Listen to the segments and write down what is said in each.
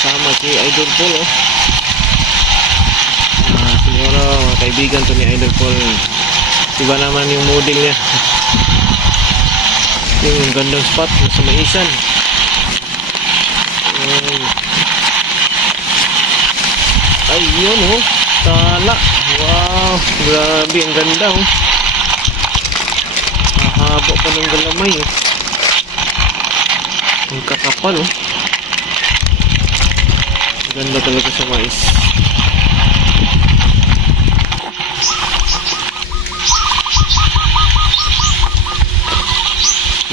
kasama si Idol Paul, oh. Siguro mga kaibigan to ni Idol Paul, iba naman yung model niya. Yung gandang spot sa maisan. Ayun, oh, tala. Wow, grabe, ang ganda, oh. Mahaba pa ng galamay, oh. Ang kakapal, oh. Ganda talaga sa mais.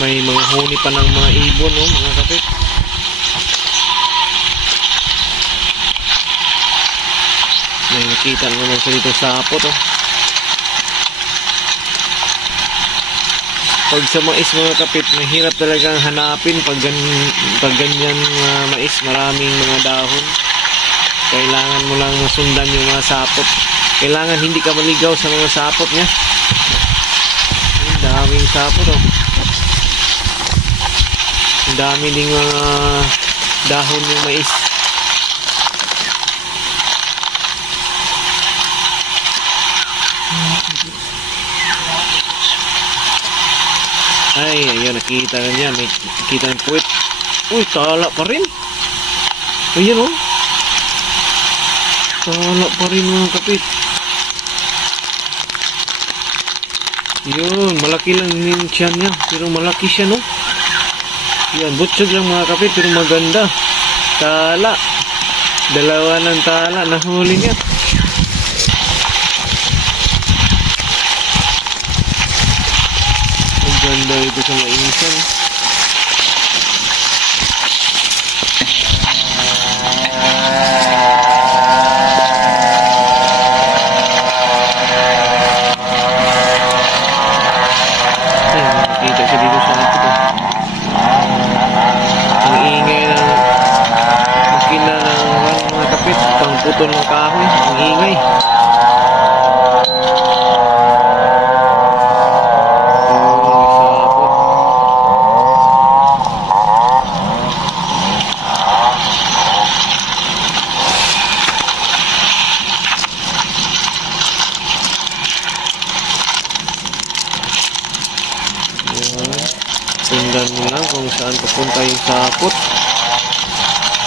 May mga huni pa ng mga ibon, oh, mga kapit. May nakita naman sa dito sa sapot, oh. Pag sa mais, mga kapit, mahirap talagang hanapin pag ganyan mais, maraming mga dahon. Kailangan mo lang masundan yung mga sapot. Kailangan hindi ka maligaw sa mga sapot niya. Ang daming sapot, oh. Ang dami ding mga dahon yung mais. Ay, ayun, nakita na niya. May nakita ng puwit. Uy, tala pa rin. Ayun, oh. Tala pa rin, mga kapit. Yun, malaki lang yung tiyan niya. Pero malaki siya, no? Yan, butsog lang, mga kapit. Pero maganda. Tala. Dalawa ng tala. Nahuli niya. Ganda ito sa maisan. Nakita siya dito sa ito. Ang ingay ng makina ng mga kapit. Pang putol ng kahoy. Ang ingay. Sundan mo lang kung saan papunta yung sapot.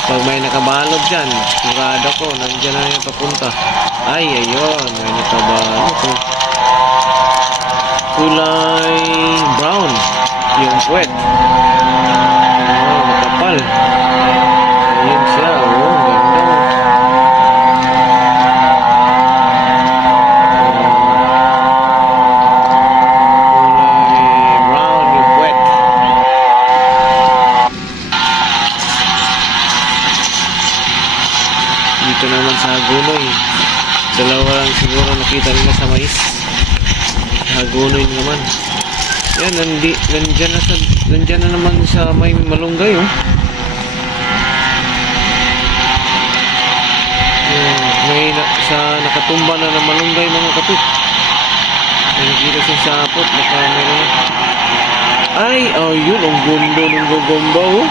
Pag may nakabalog dyan, sigurado ko, nandiyan na yung papunta. Ay, ayun, may nakabalog, oh. Kulay brown yung puwet. Oh, makapal. Ayun siya, oh, ganda, oh. Dito naman sa Hagonoy, dalawa lang siguro nakita nila sa mais. Hagonoy naman. Yan, nandyan na naman sa may malunggay, oh. Yan, may nakatumba na ng malunggay, mga kapit. May nakita sa sapot, baka meron. Ay, oh, yun, ang gundo ng gagamba, oh.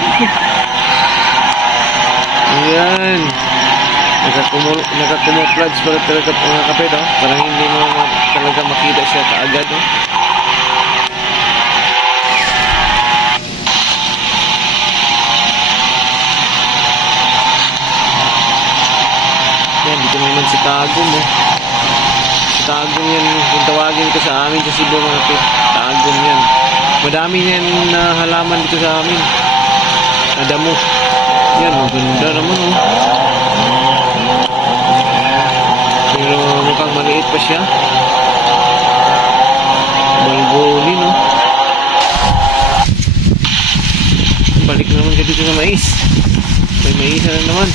Yan. Nakakumuflags pa talaga mga kapit, oh. Parang hindi mo talaga makita siya kaagad, oh. Yan, dito naman si Tagum, oh. Si Tagum yan, kung tawagin ko sa amin sa Cebu, mga kapit. Tagum yan. Madami yan na halaman dito sa amin. Adamo. Yan, maganda naman, oh. Pero mukhang maliit pa siya. Balbuli, no? Balik naman ka dito sa mais. May mais na naman.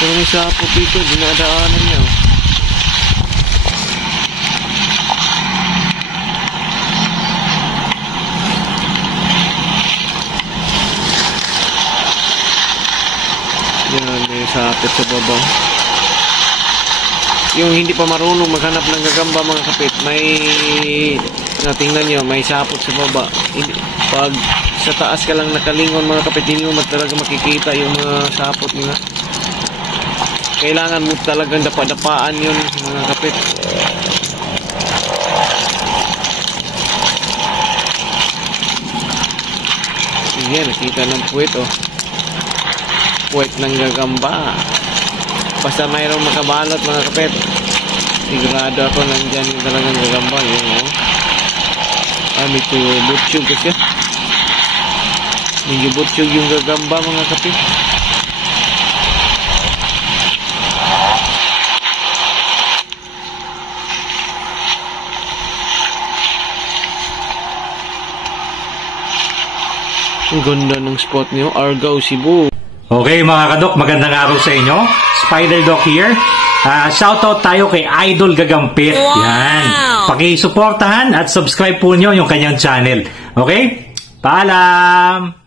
Pero may sapot dito, dinadaanan niya, oh. Yan, may sapot sa baba. Yung hindi pa marunong maghanap ng gagamba, mga kapit, may tingnan nyo, may sapot sa baba. Pag sa taas ka lang nakalingon mga kapit, hindi mo talaga makikita yung mga sapot nila. Kailangan mo talagang dapa-dapaan yun mga kapit. Sige, nakita ng puwet oh. Puwet ng gagamba. Basta mayroong makabalot mga kapit, sigurado ako nandyan yung talagang gagamba yun oh. Medyo butsyog kasi. Medyo butsyog yung gagamba mga kapit. Ang ganda ng spot niyo, Argao, Cebu. Okay mga kadok, magandang araw sa inyo. Spider Doc here. Shoutout tayo kay Idol Gagampit. Wow! Yan. Pakisuportahan at subscribe po nyo yung kanyang channel. Okay? Paalam!